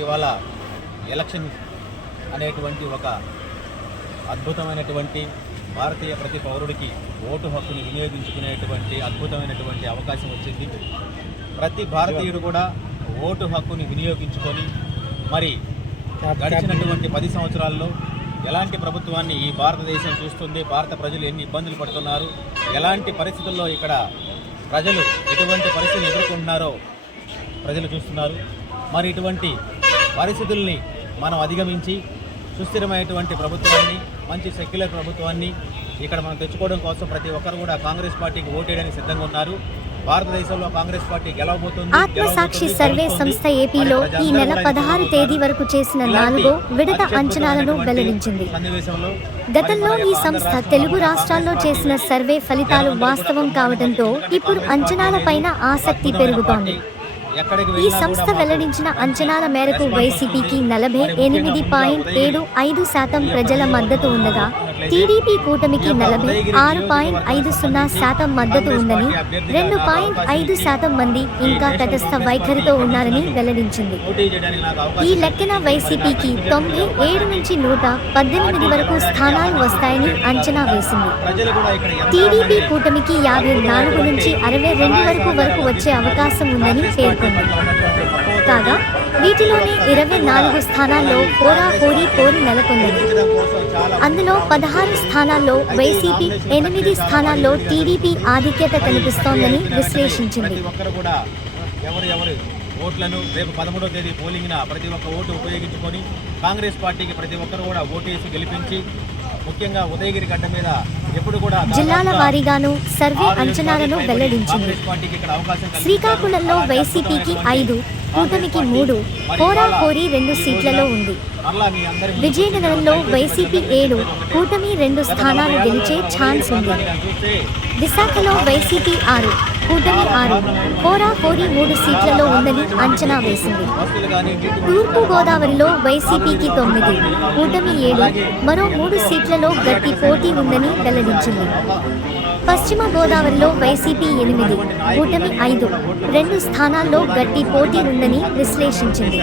ఇవాళ ఎలక్షన్ అనేటువంటి ఒక అద్భుతమైనటువంటి భారతీయ ప్రతి పౌరుడికి ఓటు హక్కును వినియోగించుకునేటువంటి అద్భుతమైనటువంటి అవకాశం వచ్చింది. ప్రతి భారతీయుడు కూడా ఓటు హక్కుని వినియోగించుకొని మరి గడిచినటువంటి పది సంవత్సరాల్లో ఎలాంటి ప్రభుత్వాన్ని ఈ భారతదేశం చూస్తుంది భారత ప్రజలు ఎన్ని ఇబ్బందులు పడుతున్నారు ఎలాంటి పరిస్థితుల్లో ఇక్కడ ప్రజలు ఎటువంటి పరిస్థితులు ఎదుర్కొంటున్నారో ప్రజలు చూస్తున్నారు. మరి ఇటువంటి పరిస్థితుల్ని మనం అధిగమించి సుస్థిరమైనటువంటి ప్రభుత్వాన్ని మంచి సెక్యులర్ ప్రభుత్వాన్ని ఇక్కడ మనం తెచ్చుకోవడం కోసం ప్రతి ఒక్కరు కూడా కాంగ్రెస్ పార్టీకి ఓటేయడానికి సిద్ధంగా ఉన్నారు. భారతదేశంలో కాంగ్రెస్ పార్టీ గెలవబోతుంది ఆత్మసాక్షి సర్వే. సంస్థ ఏపీలో ఈ నెల పదహారు తేదీ వరకు చేసిన నాలుగో విడత అంచనాలను వెల్లడించింది. గతంలో ఈ సంస్థ తెలుగు రాష్ట్రాల్లో చేసిన సర్వే ఫలితాలు వాస్తవం కావడంతో ఇప్పుడు అంచనాలపైన ఆసక్తి పెరుగుతోంది. ఈ సంస్థ వెల్లడించిన అంచనాల మేరకు వైసీపీకి నలభై ఎనిమిది పాయింట్ ఏడు ఐదు శాతం ప్రజల మద్దతు ఉండగా టీడీపీ కూటమికి నలభై ఆరు పాయింట్ ఐదు సున్నా శాతం మద్దతు ఉందని రెండు పాయింట్ ఐదు శాతం మంది ఇంకా తటస్థ వైఖరితో ఉన్నారని వెల్లడించింది. ఈ లెక్కన వైసీపీకి తొంభై ఏడు నుంచి నూట పద్దెనిమిది వరకు స్థానాలు వస్తాయని అంచనా వేసింది. టీడీపీ కూటమికి యాభై నాలుగు నుంచి అరవై రెండు వరకు వరకు వచ్చే అవకాశం ఉందని పేర్కొంది. కాగా వీటిలోని ఇరవై నాలుగు స్థానాల్లో పోరా పోరీ పోరు నెలకొంది అందులో పదహారు స్థానాల్లో వైసీపీ ఎనిమిది స్థానాల్లో టీడీపీ ఆధిక్యత కనిపిస్తోందని విశ్లేషించింది. ప్రతి ఒక్కరు కూడా ఓట్లను రేపు పదమూడవ తేదీ పోలింగ్న ప్రతి ఒక్క ఓటు ఉపయోగించుకొని కాంగ్రెస్ పార్టీకి ప్రతి ఒక్కరు కూడా ఓటేసి గెలిపించి ముఖ్యంగా ఉదయగిరి గడ్డ మీద ఎప్పుడు కూడా జిల్లాల వారీగాను సర్వే అంచనాలను వెల్లడించింది. శ్రీకాకుళంలో వైసీపీకి ఐదు కూటమికి మూడు పోరా పోరీ రెండు సీట్లలో ఉంది విజయనగరంలో వైసీపీ ఏడు కూటమి రెండు స్థానాలు గెలిచే ఛాన్స్ ఉంది విశాఖలో వైసీపీ ఆరు కూటమి ఆరు. హోరా హోరీ మూడు సీట్లలో ఉందని అంచనా వేసింది. తూర్పు గోదావరిలో వైసీపీకి తొమ్మిది కూటమి ఏడు. మరో మూడు సీట్లలో గట్టి పోటీ ఉందని వెల్లడించింది. పశ్చిమ గోదావరిలో వైసీపీ ఎనిమిది కూటమి ఐదు రెండు స్థానాల్లో గట్టి పోటీ ఉందని విశ్లేషించింది.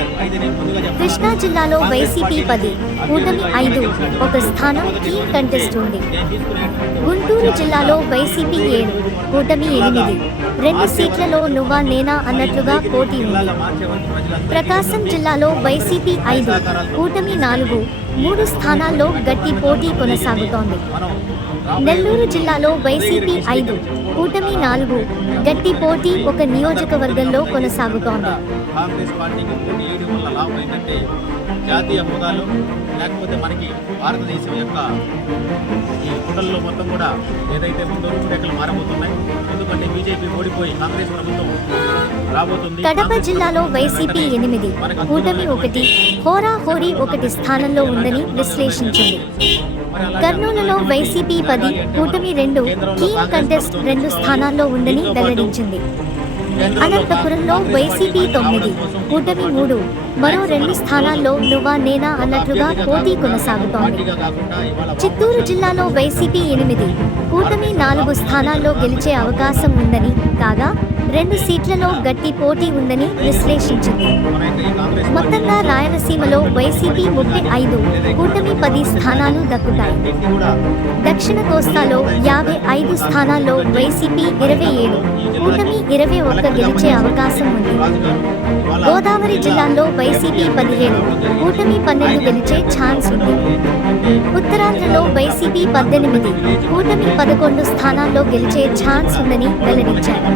కృష్ణా జిల్లాలో వైసీపీ పది కూటమి ఐదు ఒక స్థానం కీ కంటెస్ట్ ఉంది. గుంటూరు జిల్లాలో వైసీపీ ఏడు కూటమి ఎనిమిది రెండు సీట్లలో నువ్వా నేనా అన్నట్లుగా పోటీ ఉంది. ప్రకాశం జిల్లాలో వైసీపీ ఐదు కూటమి నాలుగు మూడు స్థానాల్లో గట్టి పోటీ కొనసాగుతోంది. నెల్లూరు జిల్లాలో వైసీపీ ఐదు కూటమి నాలుగు గట్టి పోటీ ఒక నియోజకవర్గంలో కొనసాగుతోంది. జాతీయ హోదాలో లేకపోతే మనకి భారతదేశం యొక్క ఈ కుటల్లో మొత్తం కూడా ఏదైతే ఉందో రూపురేఖలు మారబోతున్నాయి. ఎందుకంటే బీజేపీ ఓడిపోయి కాంగ్రెస్ ప్రభుత్వం కడప జిల్లాలో వైసీపీ ఎనిమిది కూటమి ఒకటి హోరా హోరీ ఒకటి స్థానంలో ఉందని విశ్లేషించింది. కర్నూలులో వైసీపీ పది కూటమి రెండు కీ కంటెస్ట్ రెండు స్థానాల్లో ఉందని వెల్లడించింది. అనంతపురంలో వైసీపీ తొమ్మిది కూటమి మూడు మరో రెండు స్థానాల్లో నువ్వా నేనా అన్నట్లుగా పోటీ కొనసాగుతోంది. చిత్తూరు జిల్లాలో వైసీపీ ఎనిమిది కూటమి నాలుగు స్థానాల్లో గెలిచే అవకాశం ఉందని కాగా రెండు సీట్లలో గట్టి పోటీ ఉందని విశ్లేషించింది. మొత్తంగా రాయలసీమలో వైసీపీ ముప్పై ఐదు కూటమి పది స్థానాలు దక్కుతాయి. దక్షిణ కోస్తాలో యాభై ఐదు స్థానాల్లో వైసీపీ ఇరవై ఏడు కూటమి ఇరవై ఒక్క గెలిచే అవకాశం ఉంది. గోదావరి జిల్లాలో వైసీపీ పదిహేడు కూటమి పన్నెండు గెలిచే ఛాన్స్ ఉంది. ఉత్తరాంధ్రలో వైసీపీ పద్దెనిమిది కూటమి పదకొండు స్థానాల్లో గెలిచే ఛాన్స్ ఉందని వెల్లడించారు.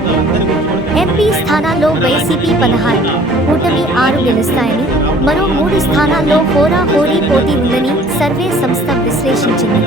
ఎంపీ స్థానాల్లో వైసీపీ పదహారు కూటమి ఆరు గెలుస్తాయని మరో మూడు స్థానాల్లో హోరా హోరీ పోటీ ఉందని సర్వే సంస్థ విశ్లేషించింది.